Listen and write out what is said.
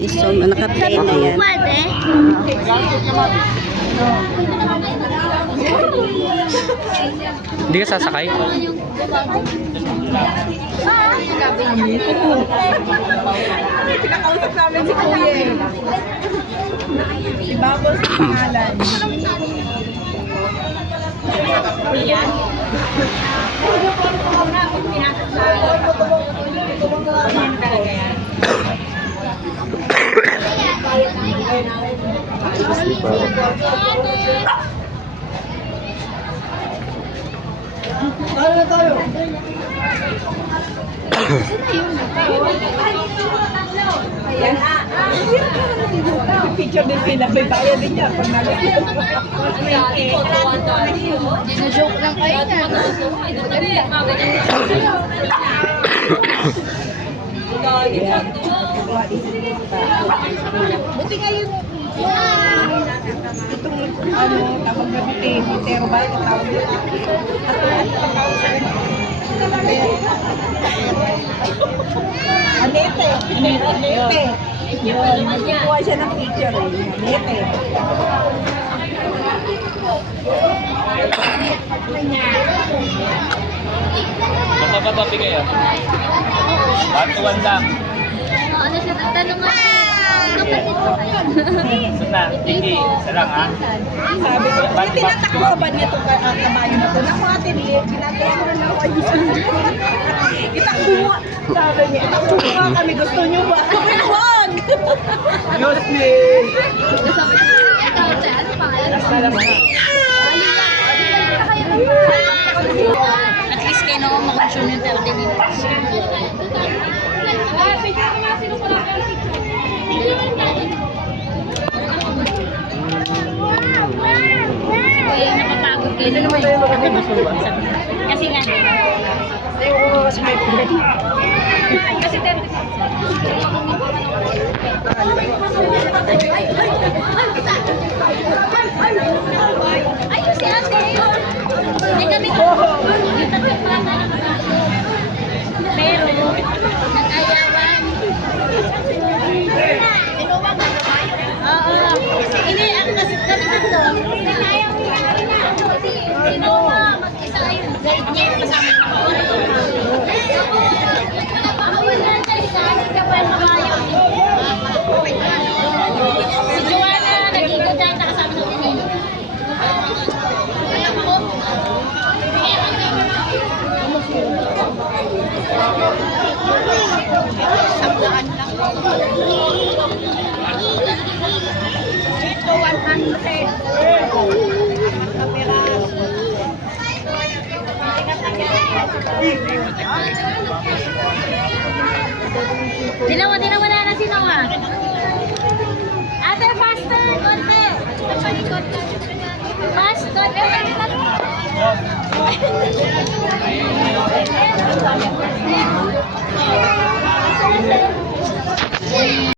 Iso, nakaplay na yan. Hindi ka sasakay? Pinakausap namin si Kuya eh. Si Babos sa pangalan. Yan. Ano na tayo? Ayan. Picture din sila. May bayad din niya. Pag nalagay. Joke lang kayo na. Buti ngayon. Itong ano, tawag na bitero ba? Tawag na Anete. Anete. Yun. Kuha siya ng picture eh. Anete. Magpapatabi kayo. Batuan lang. Ano siya? Tanong nga. Suna, Tiki. Sarang ha? Sabi ko, tinatakbo ka ba niya itong kabayo na ito? Naku ate, ginagawa ko na ako. Itakbo mo. Sabi niya, itakbo mo nga kami. Gusto niyo ba? Huwag! Diyos me! At least kayo na mag-consume yung 30 minutes. Kuya, napapagod kayo naman. Kasi nga, kasi 30 ayun si ate. May kami ko. Yung tatlong bata. Pero, nag-ayawan. Inuwag na kayo. Oo. Hindi, ang kasi kami tatlo. Ayaw niya. Inuwa, mag-isa ayun. Guide niya yung kasama ko. Si Joanna, nag-ikot dahil nakasama ng pinili. Sablaan lang. Ito, 100. Kamera. Tinawa na si Noah. Ate, faster! Konti! Faster! Faster!